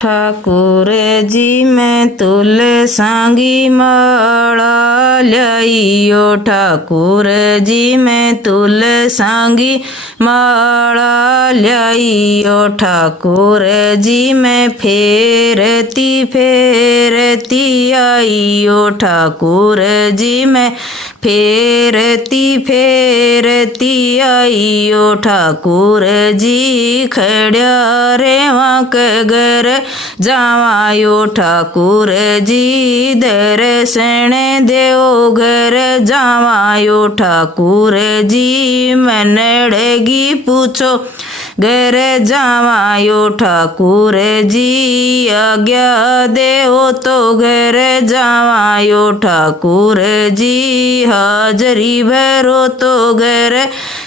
ठाकुर जी मैं तुल सांगी माला ल्याइयो। ठाकुर जी मैं तुल सांगी माला ल्याइयो। ठाकुर जी मैं फेरती फेरती आइयो। ठाकुर जी मैं फेरती फेरती आइयो। ठाकुर जी खड़्या रेवा के घर जावायो। ठाकुर जी दर्शन देव घर जावायो। ठाकुर जी मनड़गी पूछो घर जावायो। ठाकुर जी आज्ञा देव तो घर जावायो। ठाकुर जी हाजरी भरो तो घर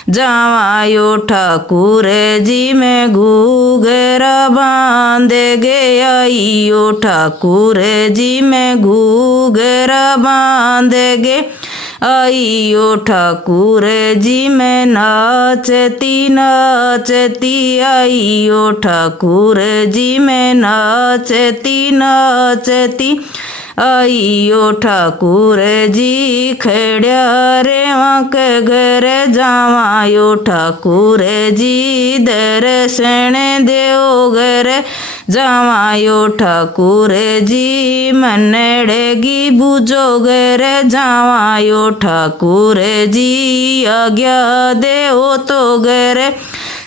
जावायो। ठाकुर जी मैं घूघरा बांध गयाइयो। ठाकुर जी मैं घूघरा बांध गे आइयो। ठाकुर जी मैं नाचती नाचती आइयो। ठाकुर जी मैं नाचती नाचती आइयो। ठाकुर जी खड़्या रेवा के घर जावायो। ठाकुर जी दर्शन देव घर जावायो। ठाकुर जी मनड़गी बुझो घर जावायो। ठाकुर जी आज्ञा देव तो घर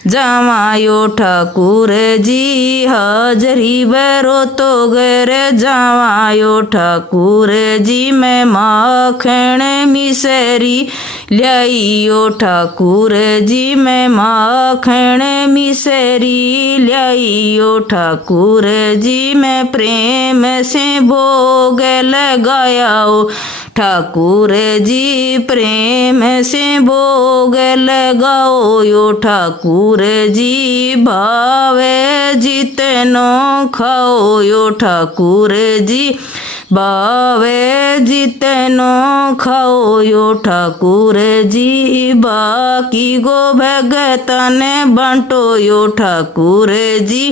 जावायो। ठाकुर जी हाजरी भरो तो घर जावायो। ठाकुर जी मैं माखण मिसरी ल्याइयो। ठाकुर जी मैं माखण मिसरी ल्याइयो। ठाकुर जी मैं प्रेम से भोग लगायाओ। ठाकुर जी प्रेम से भोग लगाओ यो। ठाकुर जी भावे जितनो खाओ यो। ठाकुर जी भावे जितनो खाओ यो। ठाकुर जी बाकी गो भगतन बांटो यो। ठाकुर जी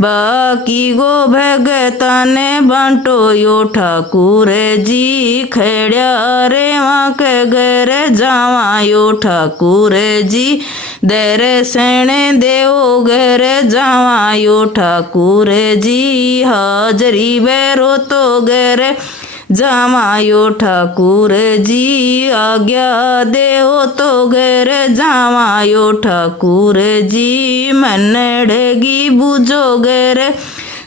बाकी गो भगतन बांटो यो। ठाकुर जी खड़्या रेवा के घर जावायो। ठाकुर जी दर्शन देव घर जावायो। ठाकुर जी हाजरी भरो तो घर जावायो। ठाकुर जी आज्ञा देव तो घर जावायो। ठाकुर जी मनड़गी बुझो घर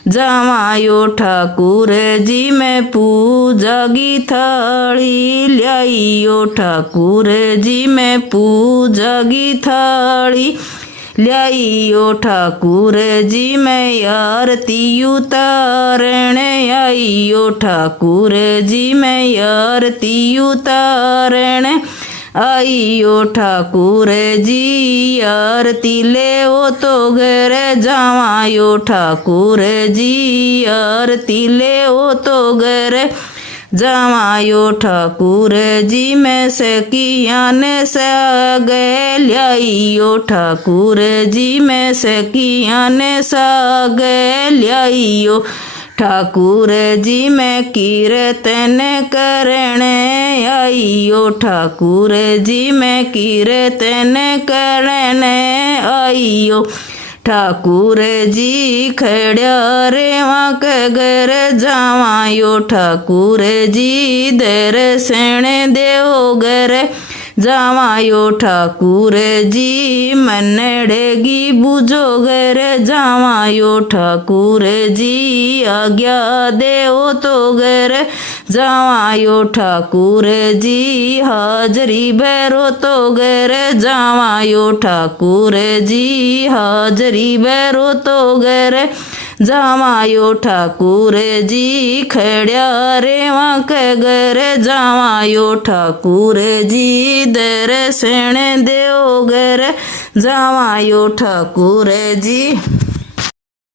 जावायो। ठाकुर जी मैं पूजा की थाली ल्याइयो। ठाकुर जी मैं पूजा की थाली ल्याइयो। ठाकुर जी मैं आरती उतारण आइयो। ठाकुर जी मैं आरती उतारण आइयो। ठाकुर जी आरती ले वो तो घर जावायो। ठाकुर जी आरती ले वो तो घर जावायो। ठाकुर जी मैं सखियान साग ल्याइयो। ठाकुर जी मैं सखियान साग ल्याइयो। ठाकुर जी मैं कीर्तन करण आइयो। ठाकुर जी मैं कीर्तन करण आइयो। ठाकुर जी खड़्या रेवा के घर जावायो। ठाकुर जी दर्शन देव घर जावायो। ठाकुर जी मनड़गी बुझो घर जावायो। ठाकुर जी आज्ञा देव तो घर जावायो। ठाकुर जी हाजरी भरो तो घर जावायो। ठाकुर जी हाजरी भरो तो घर जावायो। ठाकुर जी खड़्या रेवा के घर जावायो। ठाकुर जी दर्शन देव घर जावायो। ठाकुर जी